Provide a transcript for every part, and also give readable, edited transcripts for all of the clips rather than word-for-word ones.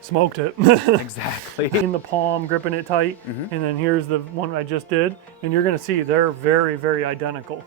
smoked it. Exactly. In the palm, gripping it tight, and then here's the one I just did, and you're gonna see they're very, very identical.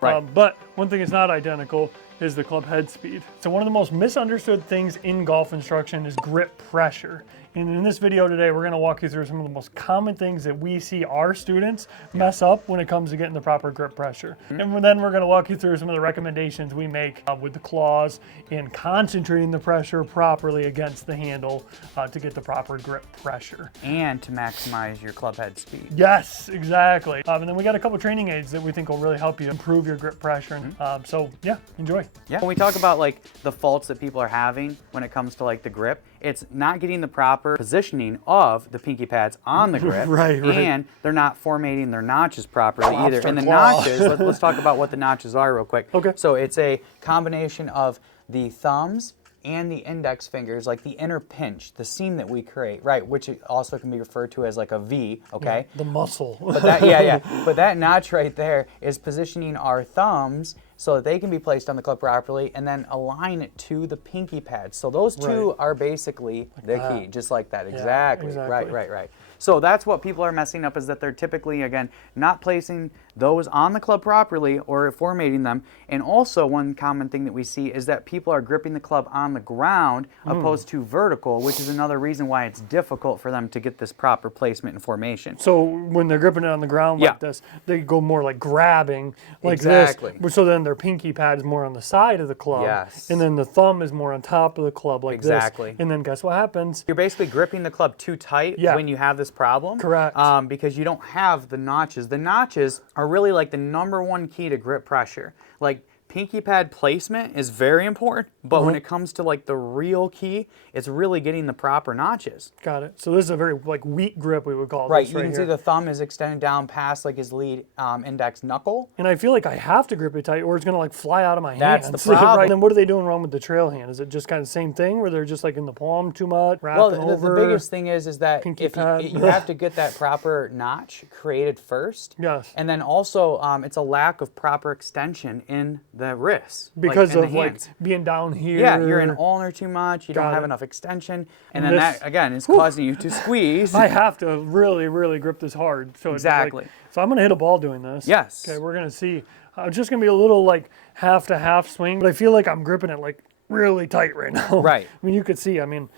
Right. But one thing that's not identical is the club head speed. So one of the most misunderstood things in golf instruction is grip pressure. And in this video today, we're gonna walk you through some of the most common things that we see our students mess up when it comes to getting the proper grip pressure. And then we're gonna walk you through some of the recommendations we make with the claws and concentrating the pressure properly against the handle to get the proper grip pressure. And to maximize your club head speed. Yes, exactly. And then we got a couple training aids that we think will really help you improve your grip pressure. So yeah, enjoy. Yeah. When we talk about like the faults that people are having when it comes to like the grip, it's not getting the proper positioning of the pinky pads on the grip. Right. And they're not formatting their notches properly either. Lobster And the claw. notches, let's talk about what the notches are real quick. Okay. So it's a combination of the thumbs and the index fingers, like the inner pinch, the seam that we create, right, which also can be referred to as like a V, okay? The muscle. But that, but that notch right there is positioning our thumbs so that they can be placed on the club properly and then align it to the pinky pads. So those two are basically the key, just like that. Exactly. Right. So that's what people are messing up, is that they're typically, again, not placing those on the club properly or formatting them. And also one common thing that we see is that people are gripping the club on the ground opposed to vertical, which is another reason why it's difficult for them to get this proper placement and formation. So when they're gripping it on the ground like this, they go more like grabbing like this. So then their pinky pad is more on the side of the club. Yes. And then the thumb is more on top of the club like this. And then guess what happens? You're basically gripping the club too tight when you have this problem. Correct. Because you don't have the notches. The notches are really like the #1 key to grip pressure. Like pinky pad placement is very important, but when it comes to like the real key, it's really getting the proper notches. Got it. So this is a very like weak grip, we would call Right. this You can see the thumb is extended down past like his lead index knuckle. And I feel like I have to grip it tight or it's gonna like fly out of my That's hands. the problem. Right. Then what are they doing wrong with the trail hand? Is it just kind of the same thing where they're just like in the palm too much, wrapping over? The biggest thing is that if you have to get that proper notch created first. Yes. And then also it's a lack of proper extension in the wrists. Because like, of like being down here. Yeah, you're in ulnar too much, you don't have enough extension, and then that, again, is causing you to squeeze. I have to really, really grip this hard. So exactly. So I'm gonna hit a ball doing this. Yes. Okay, we're gonna see. It's just gonna be a little like half to half swing, but I feel like I'm gripping it like really tight right now. Right. I mean, you could see, I'm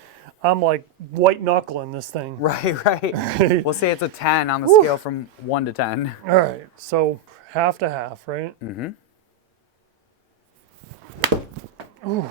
like white knuckling this thing. Right. We'll say it's a 10 on the scale from 1 to 10. All right, so half to half, right? Ooh,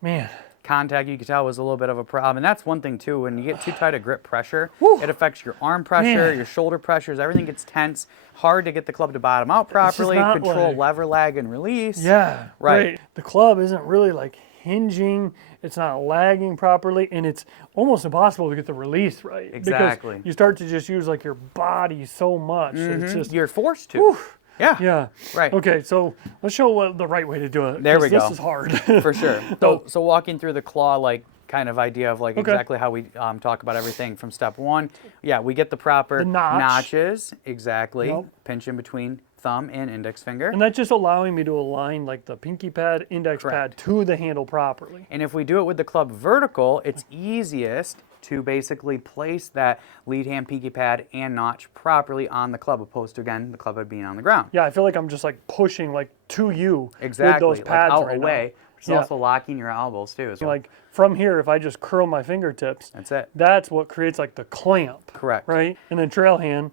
man. Contact, you could tell, was a little bit of a problem. And that's one thing, too. When you get too tight a grip pressure, it affects your arm pressure, your shoulder pressures. Everything gets tense. Hard to get the club to bottom out properly, control lever lag and release. Yeah, right. The club isn't really like hinging. It's not lagging properly. And it's almost impossible to get the release right. Exactly. Because you start to just use like your body so much. It's just, you're forced to. Whew. Yeah. Right. Okay, so let's show the right way to do it. There we go. This is hard. For sure. So walking through the claw, like, kind of idea of like exactly how we talk about everything from step 1. Yeah, we get the proper notches. Exactly. Pinch in between thumb and index finger. And that's just allowing me to align like the pinky pad, index pad to the handle properly. And if we do it with the club vertical, it's easiest to basically place that lead hand, pinky pad, and notch properly on the club, opposed to, again, the club head being on the ground. Yeah, I feel like I'm just like pushing like to you with those pads like out right away. now. It's also locking your elbows too. So. Like from here, if I just curl my fingertips, that's it. That's what creates like the clamp. Correct. Right? And then trail hand,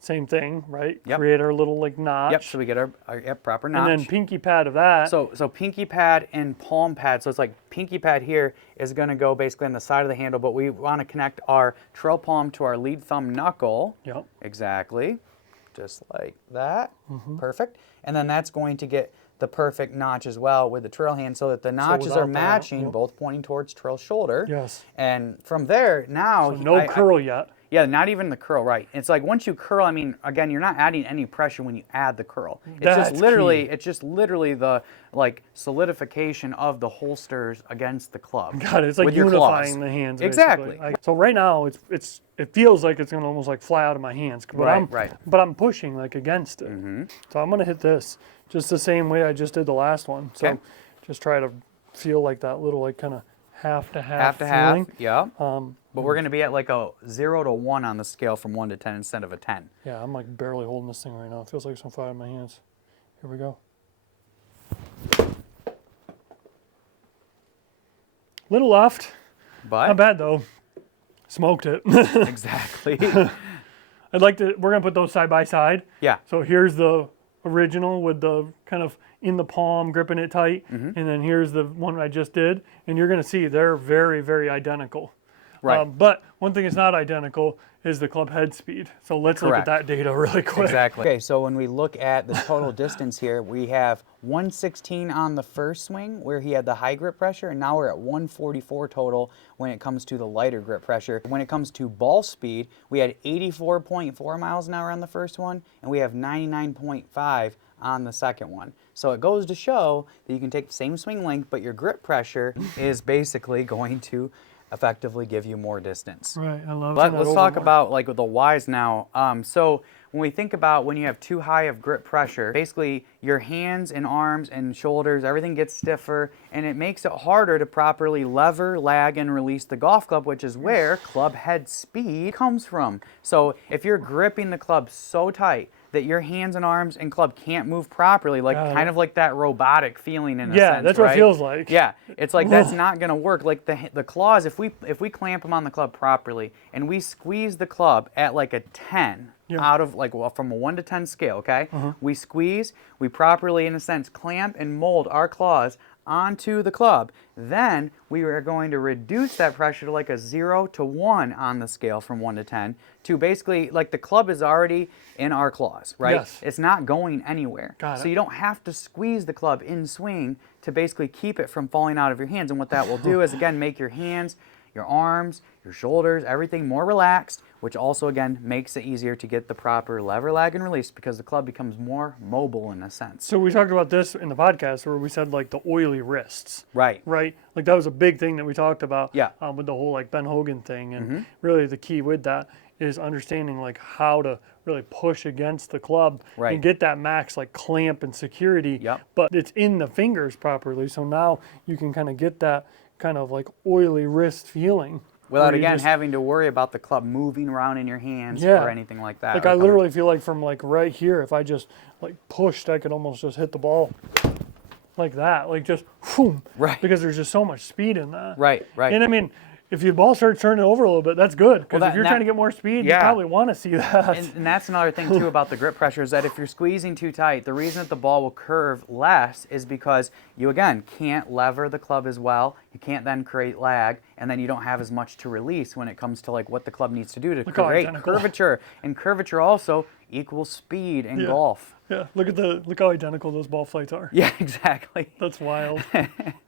same thing, right? Create our little like notch. Yep, so we get our proper notch. And then pinky pad of that. So pinky pad and palm pad. So it's like pinky pad here is going to go basically on the side of the handle, but we want to connect our trail palm to our lead thumb knuckle. Yep. Exactly. Just like that. Perfect. And then that's going to get the perfect notch as well with the trail hand, so that the notches are matching, both pointing towards trail shoulder. Yes. And from there, now... So no curl yet. Yeah, not even the curl, right. It's like once you curl, I mean, again, you're not adding any pressure when you add the curl. It's just literally the like solidification of the holsters against the club. Got it. It's like unifying the hands. Exactly. So right now it feels like it's gonna almost like fly out of my hands. But but I'm pushing like against it. So I'm gonna hit this just the same way I just did the last one. So just try to feel like that little like kind of half to half. Half to half. feeling. Yeah. But we're going to be at like a 0 to 1 on the scale from 1 to 10 instead of a 10. Yeah, I'm like barely holding this thing right now. It feels like it's on fire in my hands. Here we go. Little left. But Not bad though. Smoked it. exactly. I'd like to, we're gonna put those side by side. Yeah. So here's the original with the kind of in the palm, gripping it tight. And then here's the one I just did. And you're gonna see they're very, very identical. Right. But one thing that's not identical is the club head speed. So let's look at that data really quick. Exactly. Okay, so when we look at the total distance here, we have 116 on the first swing where he had the high grip pressure, and now we're at 144 total when it comes to the lighter grip pressure. When it comes to ball speed, we had 84.4 miles an hour on the first one, and we have 99.5 on the second one. So it goes to show that you can take the same swing length, but your grip pressure is basically going to effectively give you more distance. Right, I love But that. let's talk about like the whys now. So when we think about when you have too high of grip pressure, basically your hands and arms and shoulders, everything gets stiffer, and it makes it harder to properly lever, lag, and release the golf club, which is where club head speed comes from. So if you're gripping the club so tight that your hands and arms and club can't move properly, like kind of like that robotic feeling in a sense, yeah, that's what it feels like. Yeah, it's like that's not going to work. Like the claws, if we clamp them on the club properly and we squeeze the club at like a 10 out of like from a 1 to 10 scale, okay? We squeeze, we properly in a sense clamp and mold our claws onto the club. Then we are going to reduce that pressure to like a 0 to 1 on the scale from 1 to 10 to basically like the club is already in our claws, right? Yes. It's not going anywhere. Got it. So you don't have to squeeze the club in swing to basically keep it from falling out of your hands. And what that will do is again make your hands, your arms, your shoulders, everything more relaxed, which also again makes it easier to get the proper lever, lag, and release because the club becomes more mobile in a sense. So we talked about this in the podcast where we said like the oily wrists. Right. Right? Like that was a big thing that we talked about. Yeah. With the whole like Ben Hogan thing. And really the key with that is understanding like how to really push against the club and get that max like clamp and security. Yep. But it's in the fingers properly. So now you can kind of get that kind of like oily wrist feeling. Without again having to worry about the club moving around in your hands or anything like that. Like I literally feel like from like right here, if I just like pushed, I could almost just hit the ball like that, like just boom. Right. Because there's just so much speed in that. Right, right. And I mean, if your ball starts turning over a little bit, that's good. Because if you're trying to get more speed, you probably want to see that. And that's another thing too about the grip pressure is that if you're squeezing too tight, the reason that the ball will curve less is because you again can't lever the club as well. You can't then create lag, and then you don't have as much to release when it comes to like what the club needs to do to create curvature. And curvature also equals speed in golf. Yeah, look how identical those ball flights are. Yeah, exactly. That's wild.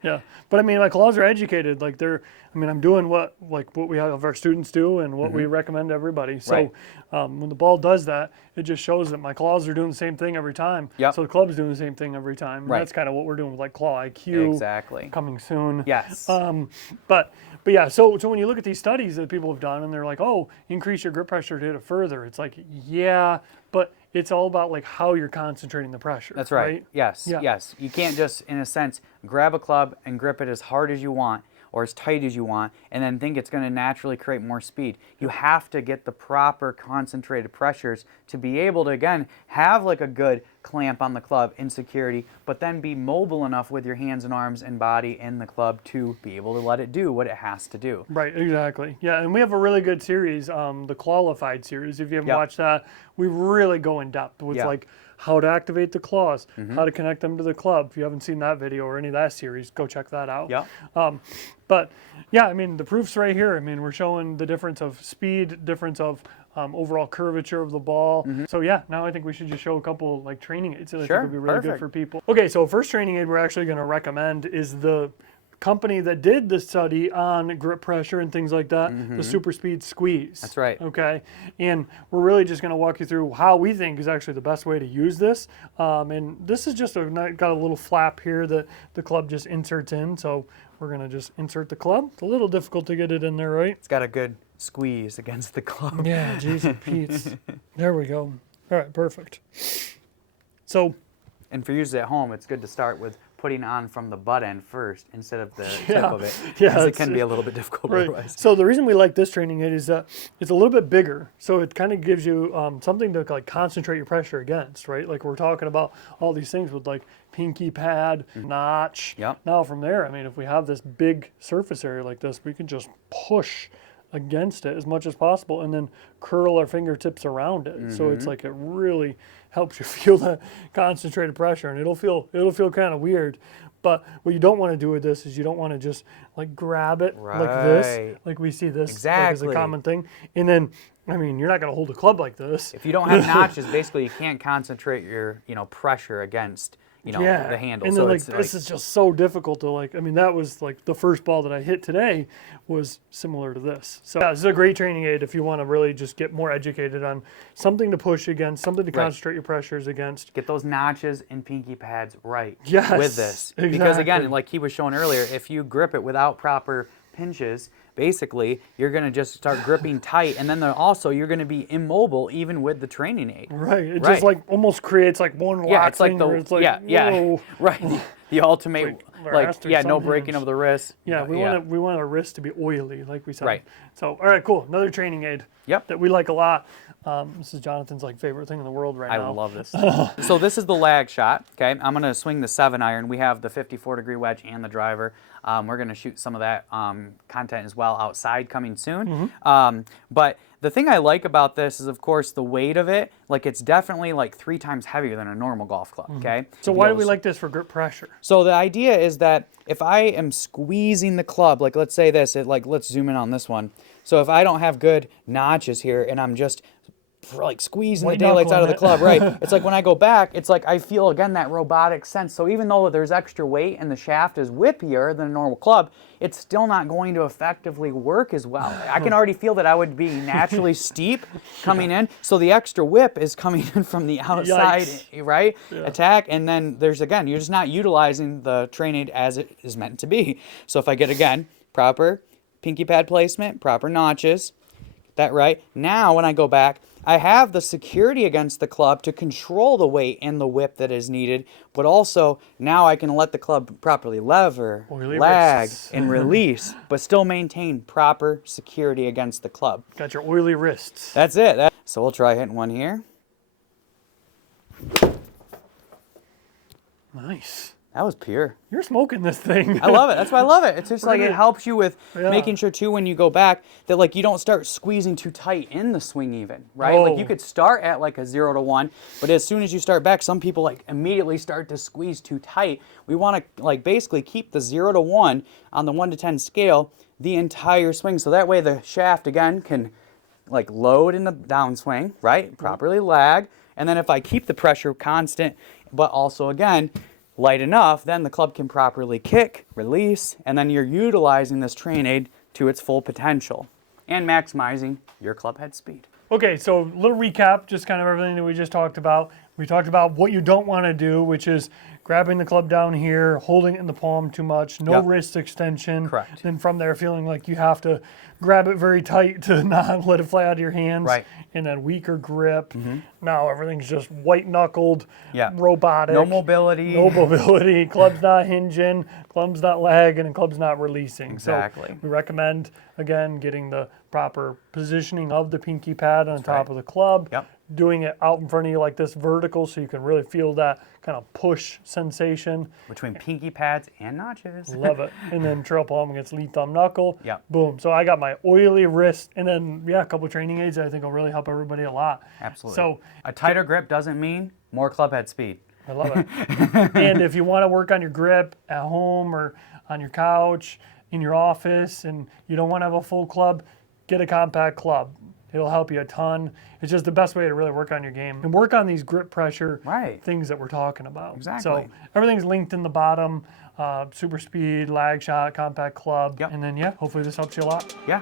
Yeah, but I mean, my claws are educated. Like I'm doing what we have our students do and what we recommend to everybody. So when the ball does that, it just shows that my claws are doing the same thing every time. Yep. So the club's doing the same thing every time. And that's kind of what we're doing with like Claw IQ. Exactly. Coming soon. Yes. But yeah, so when you look at these studies that people have done and they're like, oh, increase your grip pressure to hit it further. It's like, yeah, but it's all about like how you're concentrating the pressure. That's right. Yes. Yeah. Yes. You can't just, in a sense, grab a club and grip it as hard as you want or as tight as you want and then think it's going to naturally create more speed. You have to get the proper concentrated pressures to be able to, again, have like a good clamp on the club in security, but then be mobile enough with your hands and arms and body in the club to be able to let it do what it has to do. Right, exactly. Yeah, and we have a really good series, the Qualified series. If you haven't watched that, we really go in depth with like how to activate the claws, how to connect them to the club. If you haven't seen that video or any of that series, go check that out. Yeah. But yeah, I mean, the proof's right here. I mean, we're showing the difference of speed, difference of overall curvature of the ball. So yeah, now I think we should just show a couple like training aids that I think would be really good for people. Okay, so first training aid we're actually going to recommend is the company that did the study on grip pressure and things like that, the Super Speed Squeeze. That's right. Okay, and we're really just going to walk you through how we think is actually the best way to use this. And this is just got a little flap here that the club just inserts in. So we're going to just insert the club. It's a little difficult to get it in there, right? It's got a good squeeze against the club. Yeah, geez and Pete's. There we go. All right, perfect. So, and for users at home, it's good to start with putting on from the butt end first instead of the tip Yeah. of it. Yeah, Because it it's- can be a little bit difficult Right. otherwise. So the reason we like this training aid is that it's a little bit bigger, so it kind of gives you something to like concentrate your pressure against, right? Like we're talking about all these things with like pinky pad, notch. Yep. Now from there, I mean, if we have this big surface area like this, we can just push against it as much as possible and then curl our fingertips around it. So it's like it really helps you feel that concentrated pressure, and it'll feel kind of weird. But what you don't want to do with this is you don't want to just like grab it like this, Right. like we see this like, as a Exactly. common thing. And then, I mean, you're not going to hold a club like this. If you don't have notches, basically you can't concentrate your, pressure against, Yeah, the handle. and So then like it's this is just so difficult to like. I mean, that was like the first ball that I hit today was similar to this. So yeah, this is a great training aid if you want to really just get more educated on something to push against, something to concentrate your pressures against. get those notches and pinky pads right Yes, with this. Because exactly. again, like he was showing earlier, if you grip it without proper pinches, basically you're going to just start gripping tight, and then also you're going to be immobile even with the training aid. Right. It Right. just like almost creates like one lock Yeah, it's like thing the where it's like, yeah whoa. right the ultimate there like has to be no some breaking hinge. of the wrist. Yeah, we want our wrist to be oily, like we said. Right. So, all right, cool. Another training aid. Yep. That we like a lot. This is Jonathan's like favorite thing in the world right I now. love this. So this is the Lagshot. Okay, I'm gonna swing the 7-iron. We have the 54-degree wedge and the driver. We're gonna shoot some of that content as well outside coming soon. But the thing I like about this is, of course, the weight of it. Like it's definitely like 3 times heavier than a normal golf club. Okay. So why do we like this for grip pressure? So the idea is that if I am squeezing the club, like let's say this, let's zoom in on this one. So if I don't have good notches here and I'm just like squeezing White the daylights out of the knuckling club, right? It's like when I go back, it's like I feel again that robotic sense. So even though there's extra weight and the shaft is whippier than a normal club, it's still not going to effectively work as well. I can already feel that I would be naturally steep coming in. So the extra whip is coming in from the outside, Yikes. right? Attack, and then there's again, you're just not utilizing the train aid as it is meant to be. So if I get again proper pinky pad placement, proper notches, that right. Now when I go back, I have the security against the club to control the weight and the whip that is needed, but also now I can let the club properly lever, Oily lag, wrists. and release, but still maintain proper security against the club. Got your oily wrists. That's it. So we'll try hitting one here. Nice. That was pure. You're smoking this thing. I love it. That's why I love it. It's just like it gonna- helps you with Yeah. making sure too when you go back that like you don't start squeezing too tight in the swing even, right? Like Oh. you could start at like a 0 to 1, but as soon as you start back, some people like immediately start to squeeze too tight. We want to like basically keep the 0 to 1 on the 1 to 10 scale the entire swing, so that way the shaft again can like load in the downswing, right? Properly lag, and then if I keep the pressure constant, but also again light enough, then the club can properly kick, release, and then you're utilizing this train aid to its full potential and maximizing your club head speed. Okay, so a little recap, just kind of everything that we just talked about. We talked about what you don't want to do, which is grabbing the club down here, holding it in the palm too much, no Yep. wrist extension. Correct. Then from there, feeling like you have to grab it very tight to not let it fly out of your hands. Right. And then weaker grip. Now everything's just white knuckled, Yeah. robotic. No mobility. No mobility. Club's not hinging, club's not lagging, and club's not releasing. Exactly. So we recommend, again, getting the proper positioning of the pinky pad on top right. of the club. Yep. Doing it out in front of you like this vertical so you can really feel that kind of push sensation. Between pinky pads and notches. Love it. And then trail palm against lead thumb knuckle. Yep. Boom. So I got my oily wrist and then, yeah, a couple training aids that I think will really help everybody a lot. Absolutely. So a tighter grip doesn't mean more club head speed. I love it. And if you want to work on your grip at home or on your couch, in your office, and you don't want to have a full club, get a compact club. It'll help you a ton. It's just the best way to really work on your game and work on these grip pressure Right. things that we're talking about. Exactly. So everything's linked in the bottom. Super speed, lag shot, compact club. Yep. And then, yeah, hopefully this helps you a lot. Yeah.